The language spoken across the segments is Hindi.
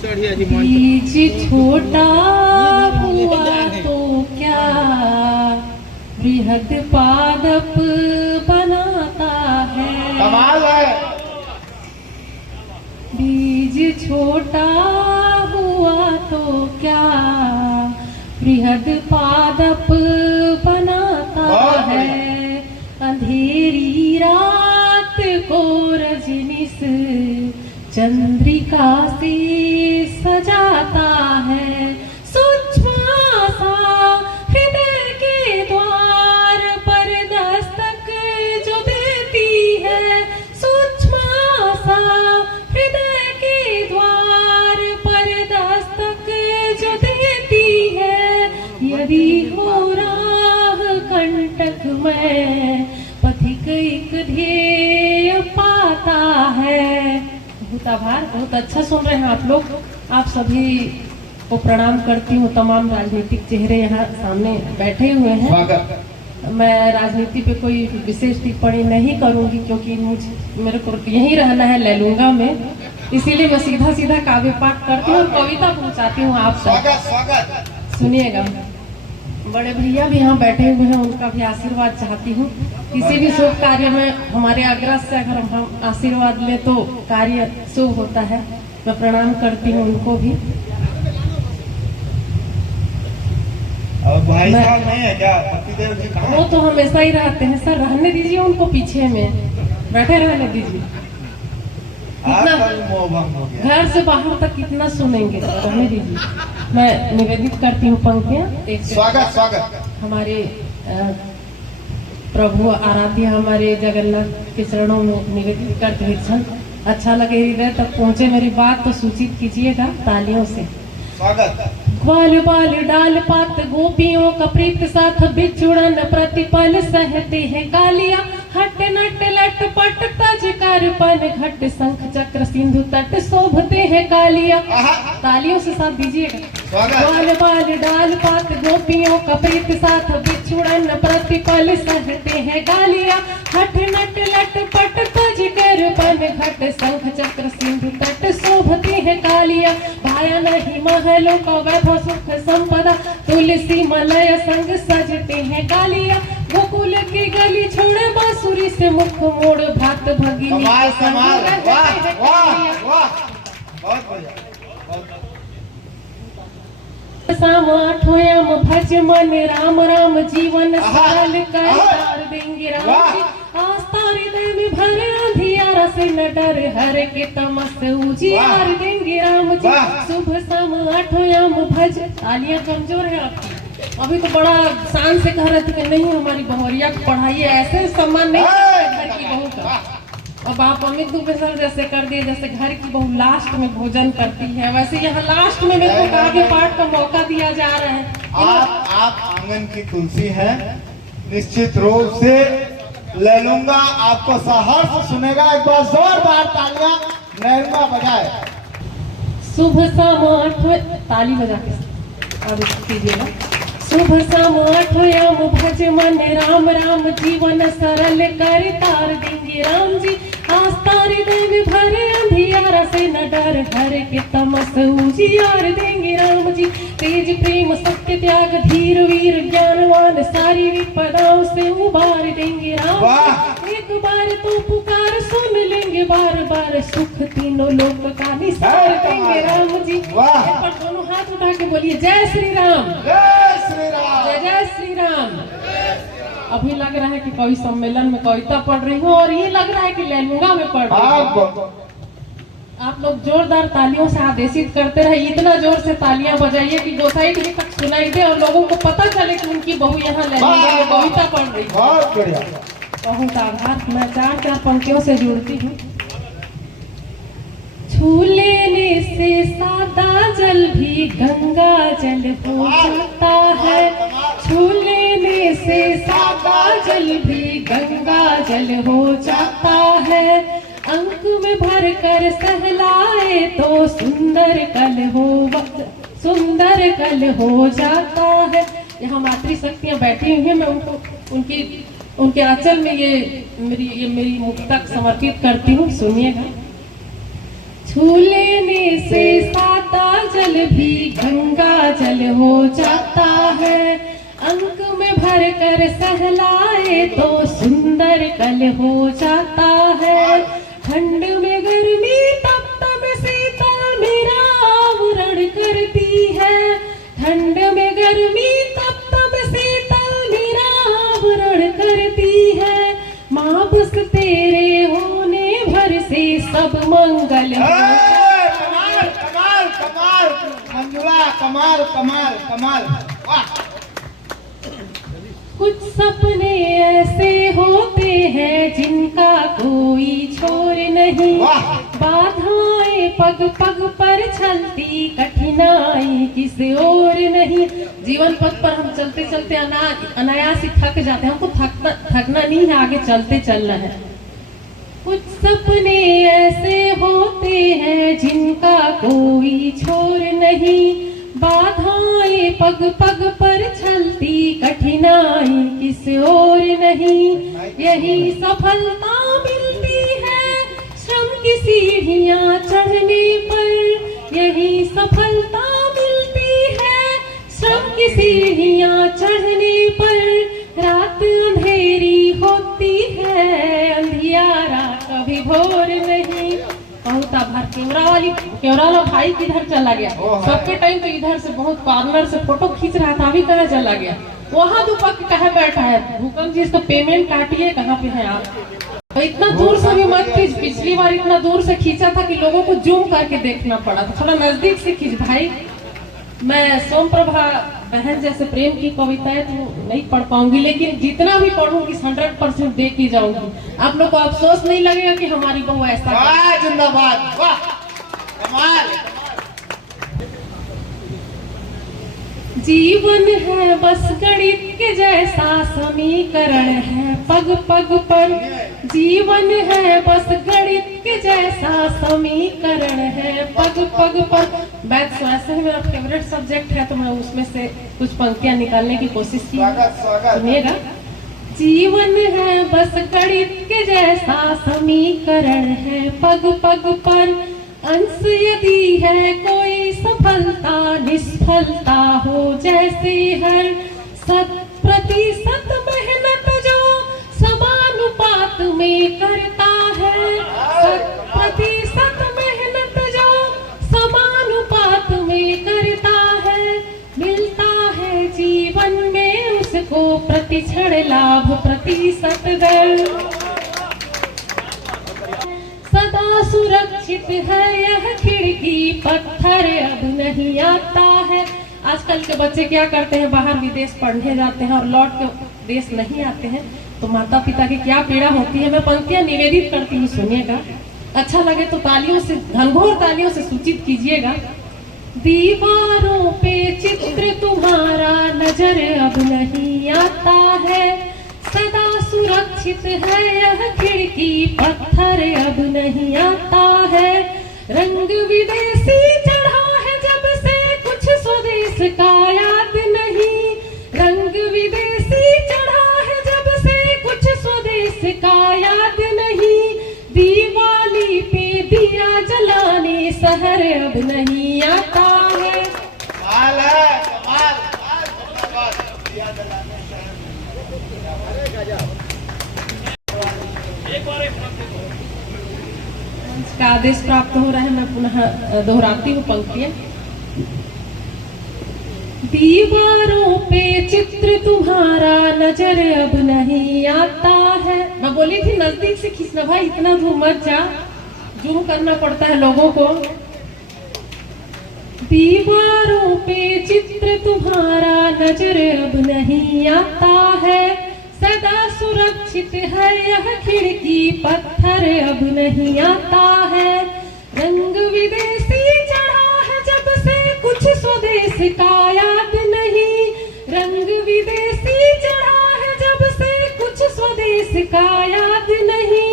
बीज छोटा हुआ तो क्या बृहद पादप बनाता है। कमाल है। बीज छोटा हुआ तो क्या बृहद पादप बनाता है। अंधेरी रात को रजनी से चंद्रिका से सजाता है। सूक्ष्म सा हृदय के द्वार पर दस्तक जो देती है। सूक्ष्म सा हृदय के द्वार पर दस्तक जो देती है। यदि हो राह कंटक में पथिक एक ध्येय पाता है। बहुत आभार। बहुत अच्छा सुन रहे हैं आप लोग। आप सभी को प्रणाम करती हूँ। तमाम राजनीतिक चेहरे यहाँ सामने बैठे हुए हैं। मैं राजनीति पे कोई विशेष टिप्पणी नहीं करूंगी क्योंकि मेरे को यहीं रहना है लैलूंगा में, इसीलिए मैं सीधा सीधा काव्य पाठ करती हूँ और कविता पहुँचाती हूँ आप सब। सुनिएगा। बड़े भैया भी यहाँ बैठे हुए हैं, उनका भी आशीर्वाद चाहती हूँ। किसी भी शुभ कार्य में हमारे आग्रह से अगर हम आशीर्वाद ले तो कार्य शुभ होता है। मैं प्रणाम करती हूँ उनको भी। और भाई साहब नहीं है क्या? पतिदेव जी कहाँ? वो तो हमेशा ही रहते हैं सर। रहने दीजिए उनको, पीछे में बैठे रहने दीजिए। घर से बाहर तक कितना सुनेंगे, रहने दीजिए। मैं निवेदित करती हूँ पंक्तियाँ। एक स्वागत हमारे प्रभु आराध्य हमारे जगन्नाथ के चरणों में निवेदित करते हुए क्षण अच्छा लगे हृदय तक पहुँचे मेरी बात तो सूचित कीजिएगा तालियों से। स्वागत। ग्वाल बाल डाल पात गोपियों का प्रीत साथ बिछुड़न प्रतिपल सहते हैं गालियां। हट नट लट पट तज कर पन घट शंख चक्र सिंधु तट शोभते हैं कालिया। तालियों से साथ दीजिएगा। ग्वाल बाल डाल पात गोपियों का प्रीत साथ बिछुड़न प्रतिपल सहते हैं गालियां। हट नट लट पट तज कर पन घट शंख चक्र सिंधु तट शोभते हैं कालिया। भाया नहीं महलों का वैभव सुख संपदा तुलसी मलय संग सजते हैं गालिया। गोकुल की गली छोड़ बांसुरी से मुख मोड़ भात भगिनी के संग रहते हैं गालिया। साम आठोयम भज मन राम राम जीवन सरल कर तार देंगे राम जी। आस्था हृदय में भरे अंधियारा से न डर हर के तमस उजियार देंगे राम जी। शुभ शाम आठोयम भज। तालियां कमजोर है आपकी। अभी तो बड़ा शान से कह रहे थे कि नहीं हमारी बहुरिया को पढ़ाइए, ऐसे सम्मान नहीं घर की बहू का। अब आप अमित दुबे सर जैसे कर दिए, जैसे घर की बहू लास्ट में भोजन करती है, वैसे यहाँ लास्ट में मेरे को काव्य पाठ का मौका दिया जा रहा है। आप आंगन की तुलसी हैं, निश्चित रूप से ले लूंगा। आपको सहर्ष सुनेगा। एक बार जोरदार तालियां नैरमा बजाए। शुभ शाम ताली बजा के और कीजिएगा। शुभ शाम आठोयम भज मन राम राम जीवन सरल कर तार देंगे राम जी। आस्था हृदय में भरे अंधियारा से न डर हर के तमस उजियार देंगे राम जी। तेज प्रेम सत्य त्याग धीर वीर ज्ञानवान सारी विपदाओं से उबार देंगे राम जी। एक बार तो पुकार सुन लेंगे बार बार सुख तीनों लोक का निसार देंगे राम जी। पर दोनों हाथ उठा के बोलिए जय श्री राम। जय श्री राम। अभी लग रहा है कि कवि सम्मेलन में कविता पढ़ रही हूँ और ये लग रहा है कि लैलूंगा में पढ़ रही हूँ। आप लोग जोरदार तालियों से आदेशित करते रहे। इतना जोर से तालियां बजाइए कि गोसाई जी तक सुनाई दे और लोगों को पता चले कि उनकी बहू यहाँ लैलूंगा में कविता पढ़ रही है। बहुत आभार। मैं चार पंक्तियों से जुड़ती हूँ। छू लेने से सादा जल भी गंगा जल हो जाता है। छू लेने से सादा जल भी गंगा जल हो जाता है। अंक में भर कर सहलाए तो सुंदर कल हो जाता है। यहाँ मातृशक्तियाँ बैठी हुई हैं। मैं उनको उनके आंचल में ये मेरी मुक्तक समर्पित करती हूँ। सुनिएगा। छू लेने से सात कर सहलाए तो सुंदर कल हो जाता है। ठंड में गर्मी तप तप शीतल मेरा आवरण करती है। ठंड में गर्मी तप तप शीतल मेरा आवरण करती है। माँ बस तेरे होने भर से सब मंगल हो। कमाल कमाल कमाल मंजुला, कमाल कमाल कमाल, वाह। कुछ सपने ऐसे होते हैं जिनका कोई छोर नहीं। वाह। बाधाएं पग पग पर चलती, कठिनाई किसी और नहीं। जीवन पथ पर हम चलते चलते अनायास ही थक जाते हैं। हमको थकना नहीं है, आगे चलते चलना है। कुछ सपने ऐसे होते हैं जिनका कोई छोर नहीं। बाधाएं पग पग पर चलती, कठिनाई किसी और नहीं। यही सफलता मिलती है श्रम की सीढ़ियां चढ़ने पर। यही सफलता मिलती है श्रम की सीढ़ियां चढ़ने पर। रात अंधेरी होती है, अंधियारा कभी भोर नहीं। बहुत आभार। कैमरा वाला भाई किधर चला गया? सबके टाइम तो इधर से बहुत कॉर्नर से फोटो खींच रहा था, अभी कहाँ चला गया? वहाँ दुपक कहाँ बैठा है? भूकंप जी इसका पेमेंट काटिए, कहाँ पे है आप? तो इतना दूर से भी मत खींच। पिछली बार इतना दूर से खींचा था कि लोगों को जूम करके देखना पड़ा था। थोड़ा नजदीक से खींच भाई। मैं सोम प्रभा बहन जैसे प्रेम की कविताएं तो नहीं पढ़ पाऊंगी, लेकिन जितना भी पढ़ूंगी 100% दे के जाऊंगी। आप लोग को अफसोस नहीं लगेगा कि हमारी बहू ऐसा। वाह जिंदाबाद, वाह कमाल। जीवन है बस गणित के जैसा समीकरण है पग पग पर। जीवन है बस गणित के जैसा समीकरण है पग पग पर। मैथ्स वैसे ही मेरा फेवरेट सब्जेक्ट है, तो मैं उसमें से कुछ पंक्तियां निकालने की कोशिश की। सुनिएगा। जीवन है बस गणित के जैसा समीकरण है पग पग पर। अंश यदि है कोई सफलता, निष्फलता हो जैसे हर। 100% मेहनत जो समानुपात में करता है। 100% मेहनत जो समानुपात में करता है। मिलता है जीवन में उसको प्रतिक्षण लाभ प्रतिशत दर। सदा सुरक्षित है यह खिड़की, पत्थर अब नहीं आता है। आजकल के बच्चे क्या करते हैं? बाहर विदेश पढ़ने जाते हैं और लौट के देश नहीं आते हैं, तो माता पिता की क्या पीड़ा होती है। मैं पंक्तियां निवेदित करती हूँ, सुनिएगा। अच्छा लगे तो तालियों से, घनघोर तालियों से सूचित कीजिएगा। दीवारों पे चित्र तुम्हारा नजर अब नहीं आता है। सदा सुरक्षित है यह खिड़की, पत्थर अब नहीं आता है। रंग विदेशी चढ़ा है जब से, कुछ स्वदेश का याद नहीं। रंग विदेशी चढ़ा है जब से, कुछ स्वदेश का याद नहीं। दिवाली पे दिया जलाने शहर अब नहीं आता है। कमाल है, कमाल, दिया जलाने का आदेश प्राप्त हो रहा है। मैं पुनः दोहराती हूँ पंक्तियां। दीवारों पे चित्र तुम्हारा नजर अब नहीं आता है। मैं बोली थी नजदीक से खींचना भाई, इतना दूर मत जा, जूम करना पड़ता है लोगों को। दीवारों पे चित्र तुम्हारा नजर अब नहीं आता है। सदा सुरक्षित है यह खिड़की, पत्थर अब नहीं आता है। रंग विदेशी चढ़ा है जब से, कुछ स्वदेश का याद नहीं। रंग विदेशी चढ़ा है जब से, कुछ स्वदेश का याद नहीं।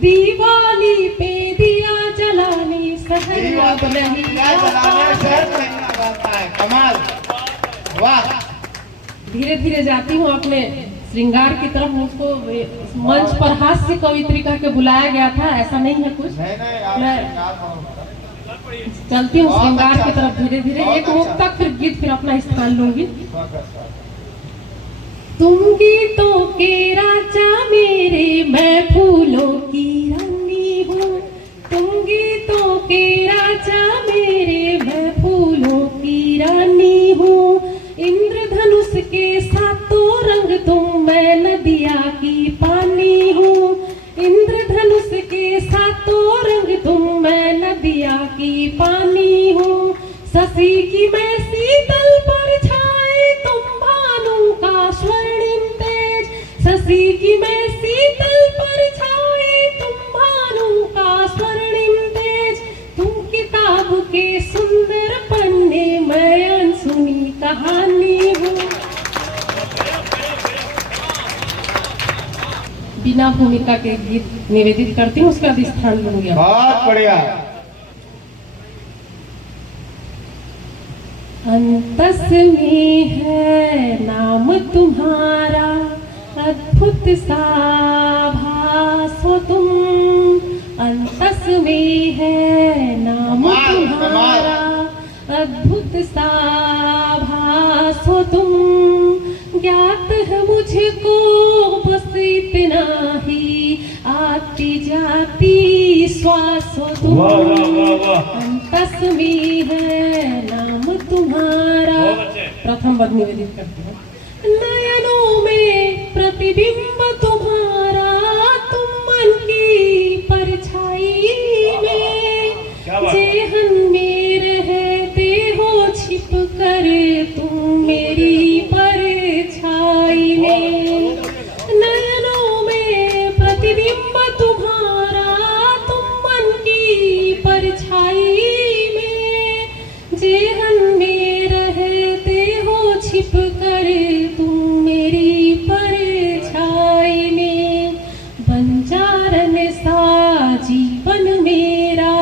दिवाली पे दिया जलाने शहर अब नहीं आता है। कमाल, वाह। धीरे धीरे जाती हूँ अपने श्रृंगार की तरफ। मुझको मंच पर हास्य कवित्री कह के बुलाया गया था, ऐसा नहीं है कुछ। मैं चलती हूँ श्रृंगार की तरफ धीरे धीरे। एक मुक्त तक फिर गीत, फिर अपना स्थान लूंगी। तुम गीतों के राजा मेरे, मैं फूलों की रानी हूँ। तुम गीतों के राजा मेरे, मैं फूलों की रानी हूँ। इंद्रधनुष के सातों रंग तुम, मैं नदिया की पानी हूँ। इंद्रधनुष के सातों रंग तुम, मैं नदिया की पानी हूँ। शशि की मैं शीतल परछाई, तुम भानु का स्वर्णिम तेज। शशि की मैं शीतल परछाई, तुम भानु का स्वर्णिम तेज। तुम किताब के सुंदर पन्ने, मैं अनसुनी कहानी हूँ। बिना भूमिका के गीत निवेदित करती हूँ, उसका अधिष्ठान लूंगी। बहुत बढ़िया। अंतस में है नाम तुम्हारा, अद्भुत सा भास हो तुम। अंतस में है नाम तुम्हारा, अद्भुत सा भास हो तुम। ज्ञात है मुझको बस इतना ही, आती जाती श्वास हो तुम। अंतस में है नाम तुम्हारा। प्रथम पद निवेदित करती हूँ। नयनों में प्रतिबिंब तुम्हारा, तुम मन की परछाई में। जेहन में रहते हो छिप कर, तुम मेरी परछाई में। नयनों में प्रतिबिंब तुम्हारा, तुम मन की परछाई में। जेहन में रहते हो छिप कर, तुम मेरी परछाई में। बंजारन सा जीवन मेरा,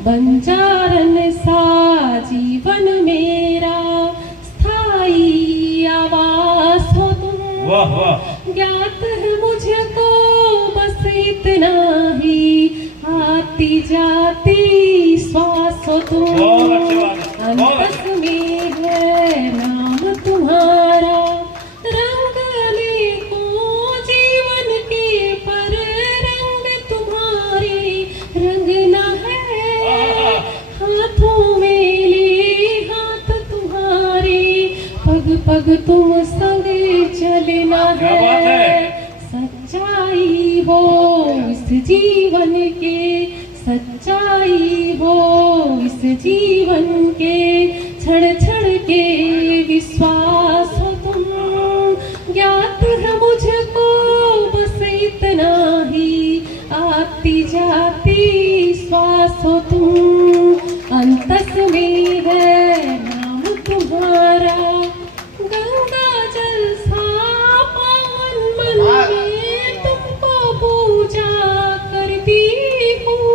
बंजारन सा जीवन मेरा। स्थायी आवास हो तुम। ज्ञात है मुझको बस इतना ही, आती जाती श्वास हो तुम। अंतस में है नाम तुम्हारा। रंग अनेकों जीवन के, पर रंग तुम्हारे रंग न है। हाथों में ले हाथ तुम्हारे, पग पग तुम संग चलना है। सच्चाई हो इस जीवन के, सच्चाई हो इस जीवन के। क्षण क्षण के विश्वास हो तुम। ज्ञात है मुझको बस इतना ही, आती जाती श्वास हो तुम। अंतस में है नाम तुम्हारा। गंगा जल सा पावन मन में, तुमको पूजा करती हूँ।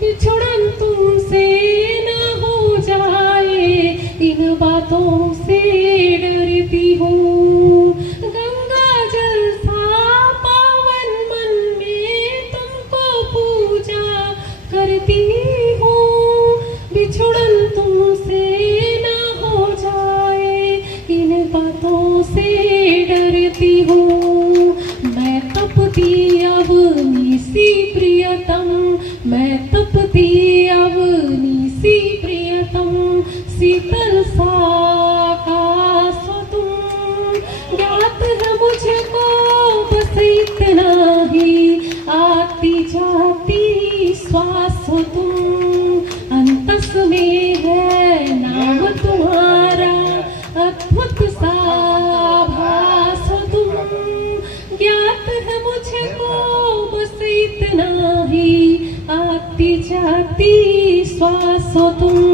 बिछुड़न तुमसे न हो जाए, इन बातों से डरती हूँ। गंगा जल सा पावन मन में, तुमको पूजा करती हूँ। बिछुड़न तुमसे न हो जाए, इन बातों से डरती हूँ। मैं तपती अब निसी प्रियतम, मैं तपती अब निसी प्रियतम। शीतल सा आकाश हो तुम। ज्ञात है मुझको बस इतना ही, आती जाती श्वास हो तुम। अंतस में है नाम तुम्हारा, अद्भुत सा भास हो तुम। ज्ञात है मुझको बस इतना ही, आती जाती श्वास हो तुम।